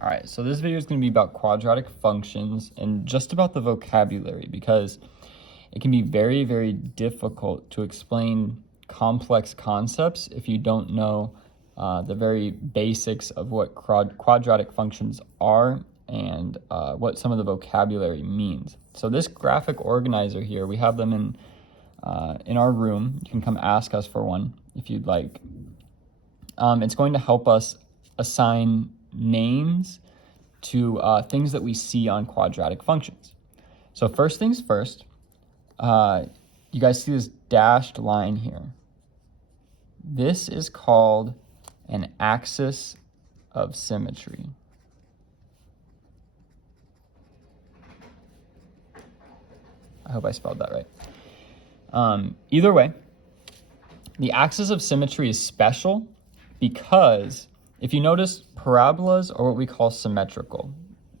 All right, so this video is going to be about quadratic functions and just about the vocabulary because it can be very, very difficult to explain complex concepts if you don't know the very basics of what quadratic functions are and what some of the vocabulary means. So this graphic organizer here, we have them in our room. You can come ask us for one if you'd like. It's going to help us assign names to things that we see on quadratic functions. So first things first, you guys see this dashed line here. This is called an axis of symmetry. I hope I spelled that right. Either way, the axis of symmetry is special because if you notice, parabolas are what we call symmetrical.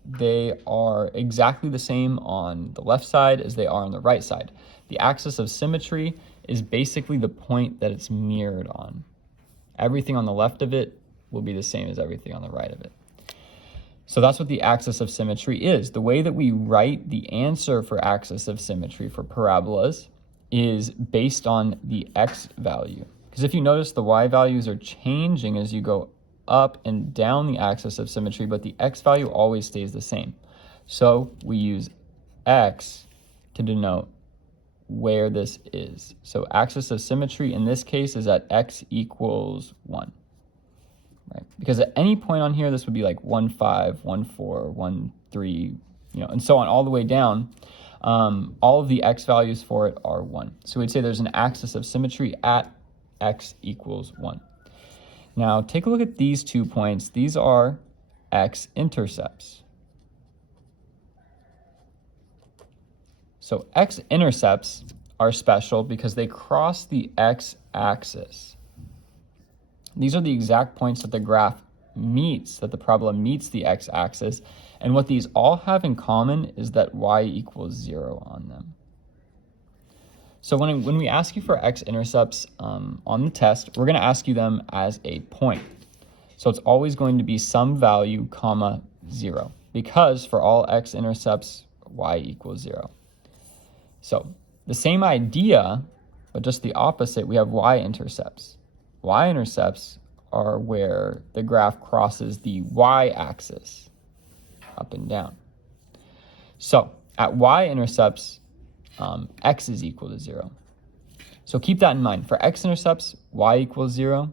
They are exactly the same on the left side as they are on the right side. The axis of symmetry is basically the point that it's mirrored on. Everything on the left of it will be the same as everything on the right of it. So that's what the axis of symmetry is. The way that we write the answer for axis of symmetry for parabolas is based on the x value. Because if you notice, the y values are changing as you go up and down the axis of symmetry, but the x value always stays the same. So we use x to denote where this is. So axis of symmetry in this case is at x equals 1. Right? Because at any point on here, this would be like 1, 5, 1, 4, 1, 3, and so on all the way down. All of the x values for it are 1. So we'd say there's an axis of symmetry at x equals 1. Now, take a look at these 2 points. These are x-intercepts. So x-intercepts are special because they cross the x-axis. These are the exact points that the graph meets, that the parabola meets the x-axis. And what these all have in common is that y equals 0 on them. So when we ask you for x-intercepts on the test, we're going to ask you them as a point. So it's always going to be some value, comma, 0, because for all x-intercepts, y equals 0. So the same idea, but just the opposite, we have y-intercepts. Y-intercepts are where the graph crosses the y-axis, up and down. So at y-intercepts, x is equal to 0. So keep that in mind. For x-intercepts, y equals 0.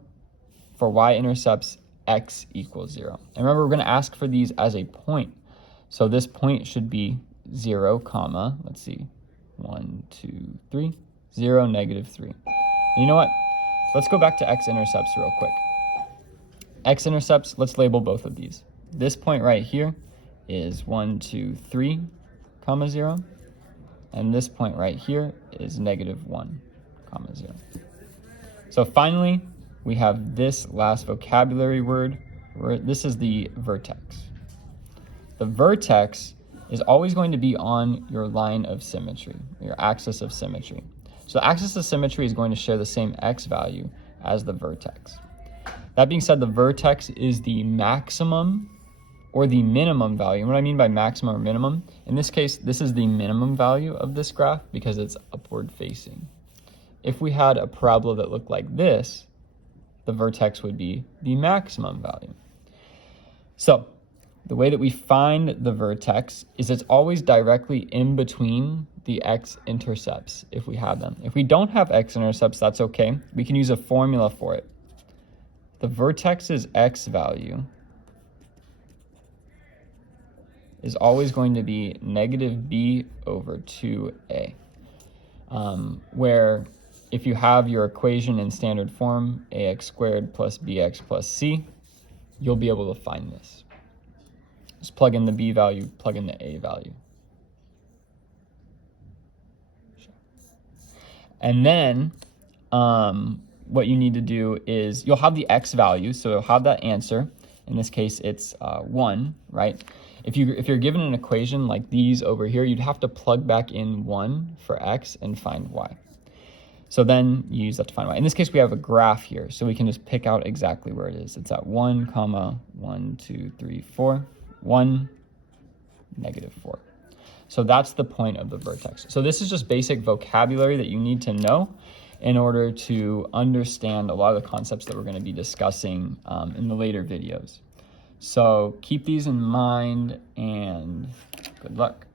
For y-intercepts, x equals 0. And remember, we're going to ask for these as a point. So this point should be 0, comma, let's see, 1, 2, 3, 0, negative 3. And you know what? Let's go back to x-intercepts real quick. X-intercepts, let's label both of these. This point right here is 1, 2, 3, comma, 0. And this point right here is negative 1, comma 0. So finally, we have this last vocabulary word. This is the vertex. The vertex is always going to be on your line of symmetry, your axis of symmetry. So the axis of symmetry is going to share the same x value as the vertex. That being said, the vertex is the maximum or the minimum value. And what I mean by maximum or minimum, in this case, this is the minimum value of this graph because it's upward facing. If we had a parabola that looked like this, the vertex would be the maximum value. So the way that we find the vertex is it's always directly in between the x-intercepts if we have them. If we don't have x-intercepts, that's okay. We can use a formula for it. The vertex's x value is always going to be negative b over 2a, where if you have your equation in standard form, ax squared plus bx plus c, you'll be able to find this. Just plug in the b value, plug in the a value. And then what you need to do is you'll have the x value, so you'll have that answer. In this case, it's 1, right? If you're given an equation like these over here, you'd have to plug back in 1 for x and find y. So then you use that to find y. In this case, we have a graph here, so we can just pick out exactly where it is. It's at 1, 1, 2, 3, 4, 1, -4. So that's the point of the vertex. So this is just basic vocabulary that you need to know in order to understand a lot of the concepts that we're going to be discussing in the later videos. So keep these in mind, and good luck.